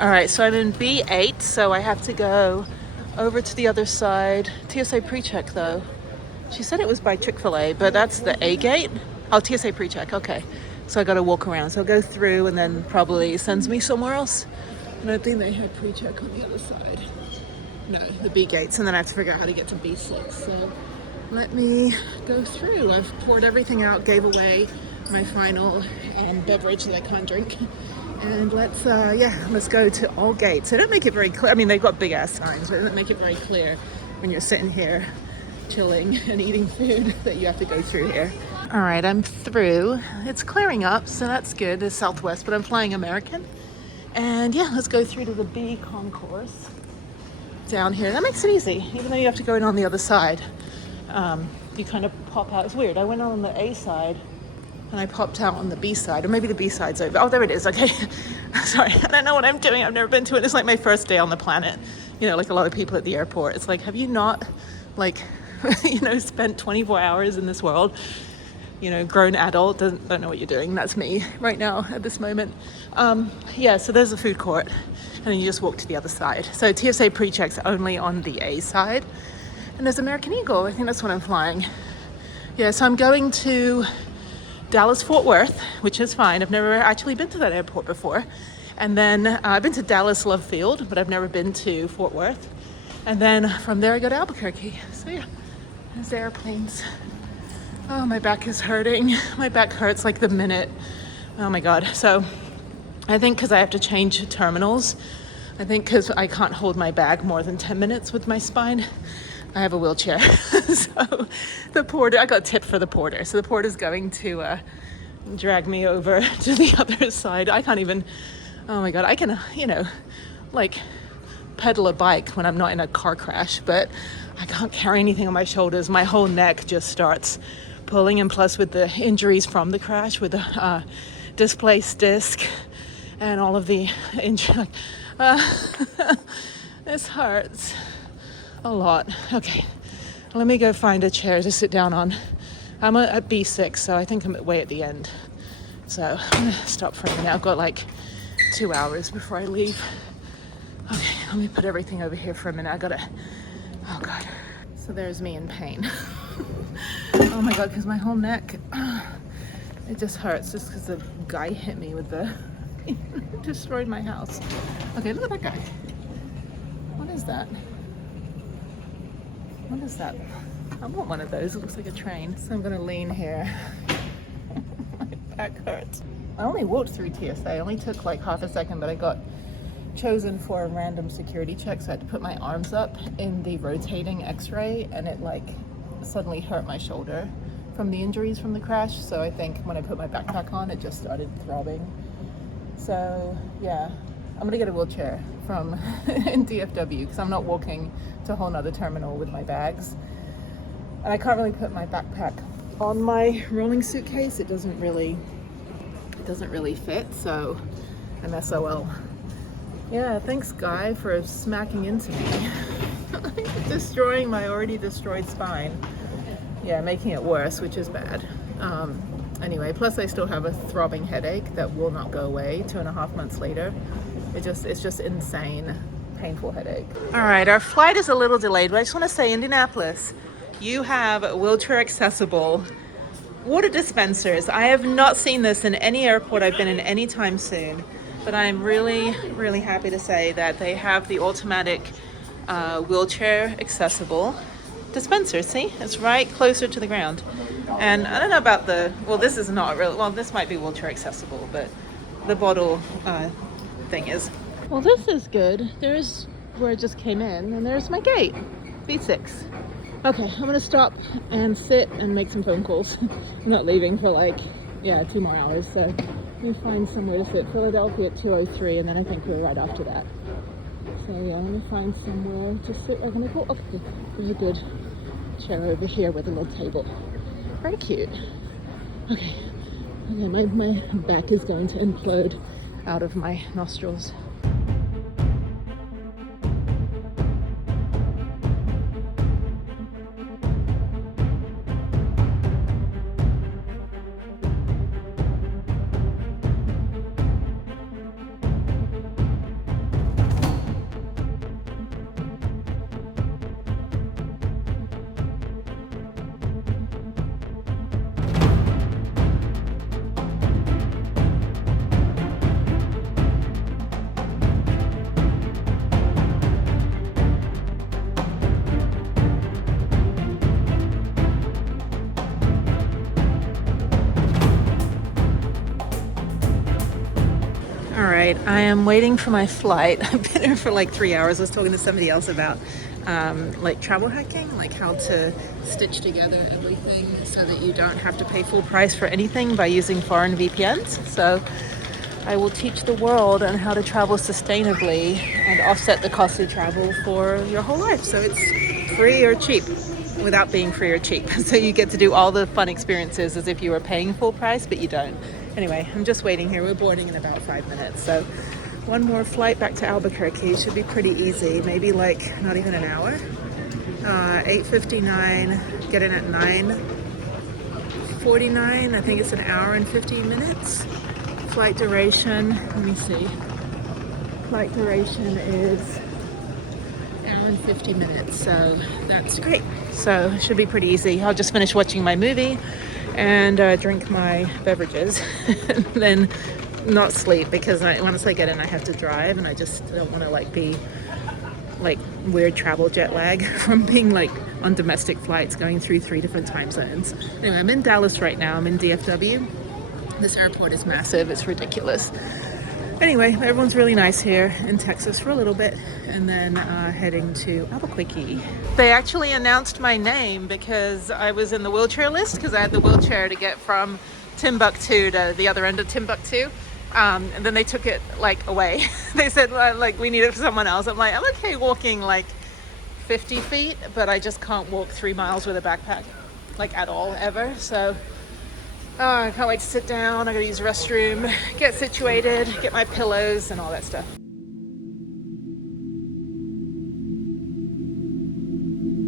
All right, so I'm in B8, so I have to go over to the other side. TSA pre-check though. She said it was by Chick-fil-A, but that's the A gate. Oh, TSA pre-check, okay. So I gotta walk around. So I'll go through and then probably sends me somewhere else. I don't think they had pre-check on the other side. No, the B gates, and then I have to figure out how to get to B6. So let me go through. I've poured everything out, gave away my final beverage that I can't drink. And let's go to all gates. They don't make it very clear. I mean, they've got big ass signs, but they don't make it very clear when you're sitting here chilling and eating food that you have to go through here. All right, I'm through. It's clearing up, so that's good. It's Southwest, but I'm flying American. And yeah, let's go through to the B concourse down here. That makes it easy, even though you have to go in on the other side. You kind of pop out. It's weird. I went on the A side and I popped out on the B side, or maybe the B side's over. Oh, there it is. Okay. Sorry, I don't know what I'm doing. I've never been to it. It's like my first day on the planet. You know, like a lot of people at the airport. It's like, have you not, like, spent 24 hours in this world? Grown adult, don't know what you're doing. That's me right now at this moment. So there's a food court, and then you just walk to the other side. So TSA pre-check's only on the A side, and there's American Eagle. I think that's what I'm flying. Yeah, so I'm going to Dallas Fort Worth, which is fine. I've never actually been to that airport before. And then I've been to Dallas Love Field, but I've never been to Fort Worth. And then from there I go to Albuquerque. So yeah, there's the airplanes. Oh, my back is hurting. My back hurts like the minute. Oh my God. So I think because I have to change terminals, I think because I can't hold my bag more than 10 minutes with my spine, I have a wheelchair. So the porter, I got tipped for the porter. So the porter's going to drag me over to the other side. I can't even, oh my God, I can, like pedal a bike when I'm not in a car crash, but I can't carry anything on my shoulders. My whole neck just starts pulling, and plus with the injuries from the crash, with the displaced disc and all of the injury, this hurts a lot. Okay, let me go find a chair to sit down on. I'm at B6, so I think I'm way at the end. So I'm gonna stop for a minute. I've got like 2 hours before I leave. Okay, let me put everything over here for a minute. Oh God. So there's me in pain. Oh my God, because my whole neck, it just hurts just because the guy hit me with the, destroyed my house. Okay, look at that guy. What is that? What is that? I want one of those. It looks like a train. So I'm gonna lean here. My back hurts. I only walked through TSA. It only took like half a second, but I got chosen for a random security check, so I had to put my arms up in the rotating x-ray, and it like suddenly hurt my shoulder from the injuries from the crash. So I think when I put my backpack on, it just started throbbing. So yeah, I'm gonna get a wheelchair from in DFW because I'm not walking to a whole nother terminal with my bags, and I can't really put my backpack on my rolling suitcase. It doesn't really fit, so I'm SOL. Yeah, thanks Guy for smacking into me. Destroying my already destroyed spine. Yeah, making it worse, which is bad. Anyway, plus I still have a throbbing headache that will not go away 2.5 months later. It's just insane, painful headache. All right, our flight is a little delayed, but I just want to say, Indianapolis, you have wheelchair accessible water dispensers. I have not seen this in any airport I've been in anytime soon. But I'm really, really happy to say that they have the automatic wheelchair accessible dispenser. See, it's right closer to the ground. And I don't know about this is not really, this might be wheelchair accessible, but the bottle thing is. Well, this is good. There's where I just came in, and there's my gate, B6. Okay, I'm gonna stop and sit and make some phone calls. I'm not leaving for like, 2 more hours, so let me find somewhere to sit. Philadelphia at 2:03, and then I think we're right after that. So yeah, let me find somewhere to sit. I'm gonna go up to there's a good chair over here with a little table. Very cute. Okay, my back is going to implode out of my nostrils. All right, I am waiting for my flight. I've been here for like 3 hours. I was talking to somebody else about like travel hacking, like how to stitch together everything so that you don't have to pay full price for anything by using foreign VPNs. So I will teach the world on how to travel sustainably and offset the cost of travel for your whole life. So it's free or cheap without being free or cheap. So you get to do all the fun experiences as if you were paying full price, but you don't. Anyway, I'm just waiting here. We're boarding in about 5 minutes. So one more flight back to Albuquerque should be pretty easy. Maybe like not even an hour. 8:59, get in at 9:49. I think it's an hour and 15 minutes. Flight duration, let me see. Flight duration is an hour and 50 minutes. So that's great. So it should be pretty easy. I'll just finish watching my movie and drink my beverages and then not sleep, because once I get in I have to drive, and I just don't want to like be like weird travel jet lag from being like on domestic flights going through 3 different time zones. Anyway, I'm in Dallas right now. I'm in DFW. This airport is massive. It's ridiculous. Anyway, everyone's really nice here in Texas for a little bit, and then heading to Albuquerque. They actually announced my name because I was in the wheelchair list, because I had the wheelchair to get from Timbuktu to the other end of Timbuktu. And then they took it like away. They said like we need it for someone else. I'm like, I'm okay walking like 50 feet, but I just can't walk 3 miles with a backpack, like at all, ever. So I can't wait to sit down. I gotta use the restroom, get situated, get my pillows and all that stuff.